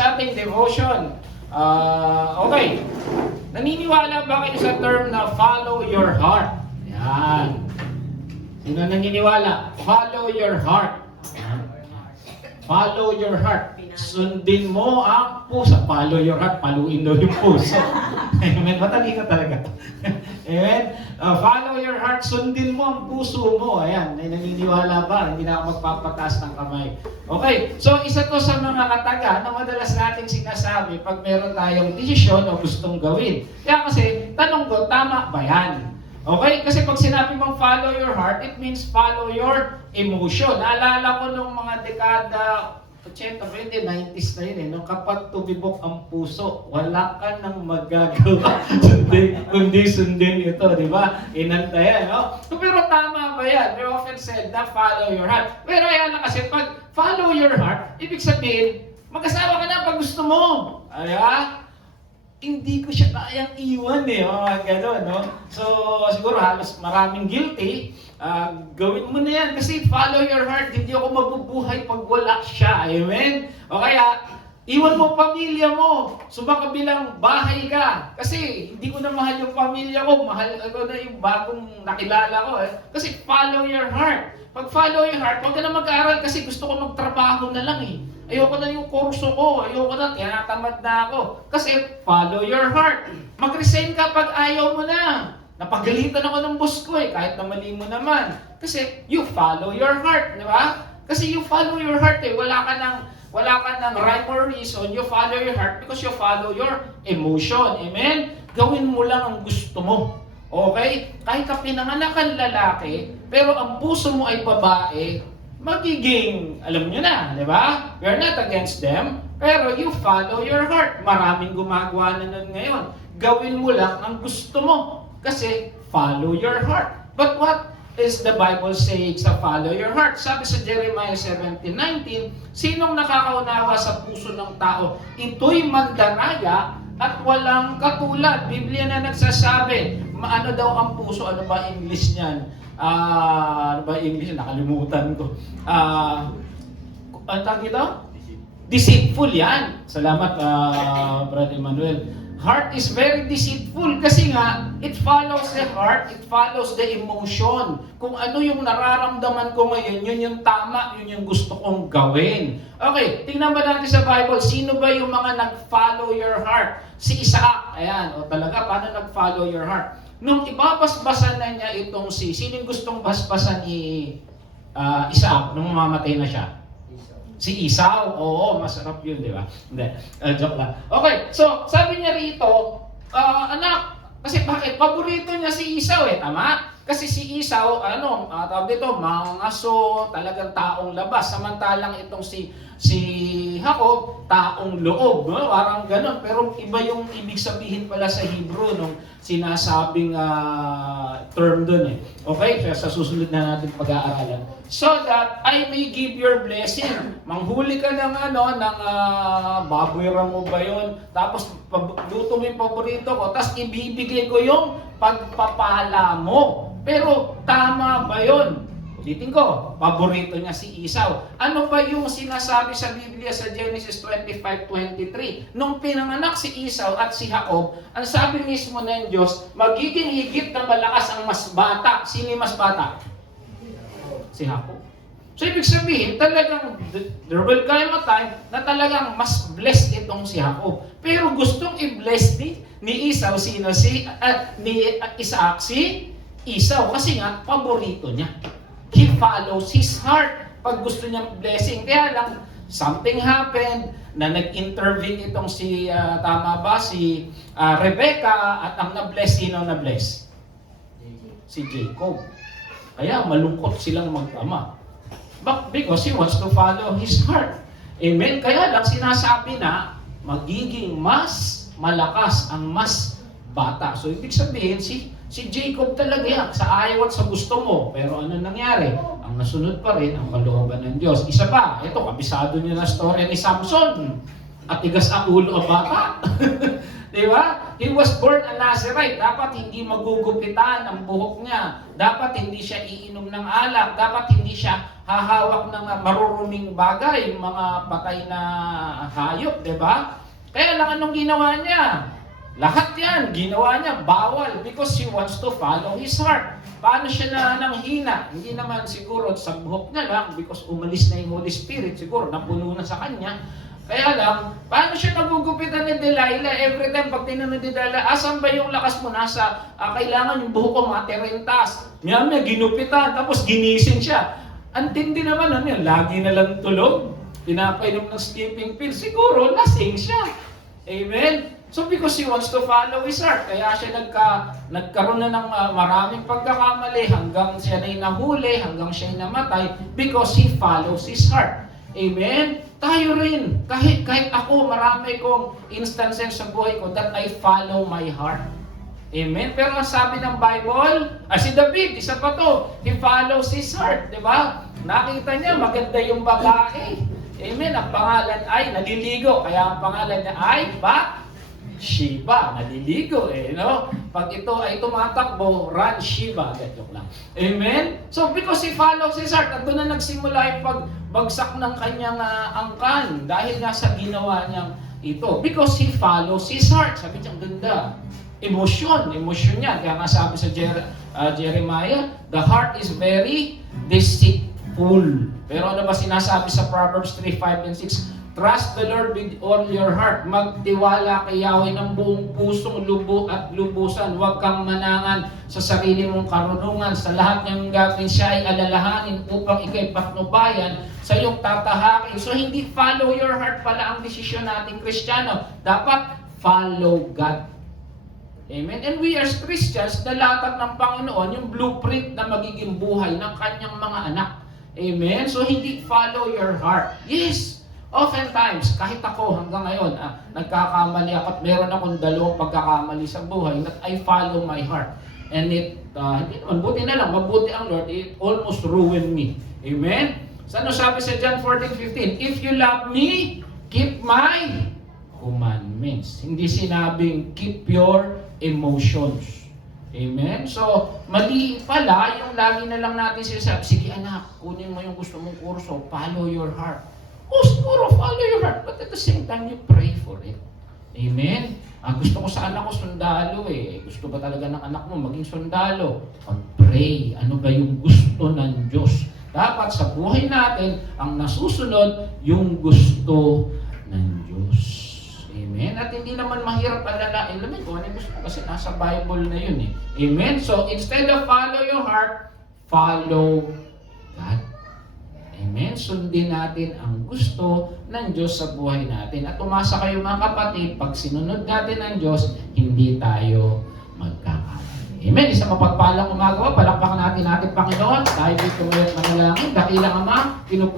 sa ating devotion. Okay. Naniniwala ba kayo sa term na follow your heart? Yan. Sino naniniwala? Follow your heart. Follow your heart. Sundin mo ang puso. Follow your heart. Paluin daw yung puso. Amen. Matalino talaga. Amen. Follow your heart. Sundin mo ang puso mo. Ayan. Naniniwala ba? Hindi na ako magpapataas ng kamay. Okay. So, isa to sa mga kataga na madalas nating sinasabi pag meron tayong desisyon o gustong gawin. Kaya kasi, tanong ko, tama ba yan? Okay? Kasi pag sinabi mong follow your heart, it means follow your emotion. Naalala ko nung mga dekada 80, 20, 90s na yun nung kapag tumibok ang puso, wala ka nang magagawa kundi sundin ito, di ba? Inantayan, no? So, pero tama ba yan? We often said na follow your heart. Pero yan na kasi pag follow your heart, ibig sabihin, mag-asawa ka na pag gusto mo. Ayan? Hindi ko siya kayang iwan mga gano'n, no? So, siguro halos maraming guilty. Gawin mo na yan kasi follow your heart. Hindi ako mabubuhay pag wala siya. Amen? O kaya, iwan mo pamilya mo. Sumakabilang bahay ka. Kasi hindi ko na mahal yung pamilya ko. Mahal ko na yung bagong nakilala ko. Kasi follow your heart. Pag follow your heart, huwag ka na mag-aaral kasi gusto ko magtrabaho na lang Ayoko na yung kurso ko. Ayoko na, tinatamad na ako. Kasi follow your heart. Mag-resign ka pag ayaw mo na. Napagalitan ako ng boss ko kahit na mali mo naman. Kasi you follow your heart, di ba? Kasi you follow your heart Wala ka ng rhyme or reason. You follow your heart because you follow your emotion. Amen? Gawin mo lang ang gusto mo. Okay? Kahit ka pinanganak kang lalaki, pero ang puso mo ay babae, magiging, alam nyo na, di ba? We are not against them, pero you follow your heart. Maraming gumagawa na nun ngayon. Gawin mo lang ang gusto mo. Kasi follow your heart. But what is the Bible saying sa follow your heart? Sabi sa Jeremiah 17:19, sinong nakakaunawa sa puso ng tao? Ito'y mandaraya at walang katulad. Biblia na nagsasabi, ano daw ang puso? Ano ba English niyan? Ano ba English? Nakalimutan ko. Ano tawag ito? Deceitful yan. Salamat, Brother Emmanuel. Heart is very deceitful kasi nga, it follows the heart, it follows the emotion. Kung ano yung nararamdaman ko ngayon, yun yung tama, yun yung gusto kong gawin. Okay, tingnan ba natin sa Bible, sino ba yung mga nag-follow your heart? Si Isaac, ayan, talaga, paano nag-follow your heart? Nung ibabasbasan na niya itong sinong gustong basbasan ni Isaac nung mamamatay na siya? Si Esau, oo, masarap yun, di ba? Hindi, joke lang. Okay, so sabi niya rito, anak, kasi bakit? Paborito niya si Esau tama? Kasi si Esau, tawag dito, mangaso, talagang taong labas. Samantalang itong si Jacob, taong loob. No? Parang ganun. Pero iba yung ibig sabihin pala sa Hebrew nung sinasabing term dun Okay? Sa susunod na natin pag-aaralan. So that I may give your blessing. Manghuli ka ng baboy ramo ba yun? Tapos luto mo yung paborito ko. Tapos ibibigay ko yung pagpapala mo. Pero tama ba yun? Ulitin ko, paborito niya si Esau. Ano ba yung sinasabi sa Biblia sa Genesis 25:23? Nung pinanganak si Esau at si Jacob, ang sabi mismo ng Diyos, magiging higit na malakas ang mas bata. Sino yung mas bata? Si Jacob. So ibig sabihin, talagang there will come a time na talagang mas blessed itong si Jacob. Pero gustong i-bless ni Esau, ni Isaac si Esau. Kasi nga, paborito niya. He follows his heart pag gusto niyang blessing. Kaya lang, something happened na nag-intervene itong si Rebecca at ang na-bless, sino na-bless? Si Jacob. Kaya malungkot silang mag-ama. But because he wants to follow his heart. Amen? Kaya lang sinasabi na magiging mas malakas ang mas bata. So ibig sabihin, si Jacob talaga yan, sa ayaw at sa gusto mo. Pero ano nangyari? Ang nasunod pa rin ang kalooban ng Diyos. Isa pa, ito, kabisado niyo na story ni Samson. At tigas ang ulo ang bata. Di ba? He was born a Nazarite. Dapat hindi magugupitan ang buhok niya. Dapat hindi siya iinom ng alak. Dapat hindi siya hahawak ng maruruming bagay, mga patay na hayop, di ba? Kaya lang anong ginawa niya? Lahat yan, ginawa niya, bawal because he wants to follow his heart. Paano siya nanghina? Hindi naman siguro sa buhok niya lang because umalis na yung Holy Spirit, siguro napuno na sa kanya. Kaya lang, paano siya nagugupitan ni Delilah? Every time pag tinanong ni Delilah, asan ba yung lakas mo? Kailangan yung buhok ko materintas. May ginupitan, tapos ginising siya. Antindi naman, lagi na lang tulog. Pinapainom ng sleeping pill. Siguro, lasing siya. Amen? So because he wants to follow his heart, kaya siya nagkaroon na ng maraming pagkakamali hanggang siya na'y nahuli, hanggang siya'y namatay because he follows his heart. Amen? Tayo rin, kahit ako, marami kong instances sa buhay ko that I follow my heart. Amen? Pero ang sabi ng Bible, si David, isa pa to, he follows his heart, di ba? Nakita niya, maganda yung babae. Amen? Ang pangalan ay naliligo, kaya ang pangalan niya ay Shiva, naliligo no? Pag ito ay tumatakbo, run Shiva. Joke lang. Amen? So, because he follows his heart, at doon na nagsimula yung pagbagsak ng kanyang angkan dahil nga sa ginawa niyang ito. Because he follows his heart. Sabi niya, ganda. Emosyon niya. Kaya nga sabi sa Jeremiah, the heart is very deceitful. Pero ano ba sinasabi sa Proverbs 3, 5, and 6? Trust the Lord with all your heart. Magtiwala kay Yahweh ng buong pusong lubo at lubusan. Huwag kang manangan sa sarili mong karunungan. Sa lahat ng gagawin siya ay alalahanin upang ikay patnubayan sa iyong tatahakin. So hindi follow your heart pala ang desisyon nating Kristiyano. Dapat follow God. Amen? And we as Christians, nalatag ng Panginoon yung blueprint na magiging buhay ng kanyang mga anak. Amen? So hindi follow your heart. Yes! Oftentimes, kahit ako hanggang ngayon, nagkakamali ako at meron akong dalawang pagkakamali sa buhay that I follow my heart. And hindi naman, buti na lang, mabuti ang Lord, it almost ruined me. Amen? So ano sabi sa John 14:15? If you love me, keep my commandments. Hindi sinabing keep your emotions. Amen? So, mali pala yung lagi na lang natin sinasabi, sige anak, kunin mo yung gusto mong kurso, follow your heart. Siguro follow your heart, but at the same time, you pray for it. Amen? Gusto ko sa anak ko sundalo Gusto ba talaga ng anak mo maging sundalo? Pray. Ano ba yung gusto ng Diyos? Dapat sa buhay natin, ang nasusunod, yung gusto ng Diyos. Amen? At hindi naman mahirap alalain. Alam mo, ano yung gusto mo? Kasi nasa Bible na yun Amen? So, instead of follow your heart, follow God. Amen? Sundin natin ang gusto ng Diyos sa buhay natin. At umasa kayo mga kapatid, pag sinunod natin ang Diyos, hindi tayo magkakamali. Amen? Isang mapagpalang umagawa, palakpakan natin Panginoon. Dahil dito ngayon manalangin, dakilang Ama,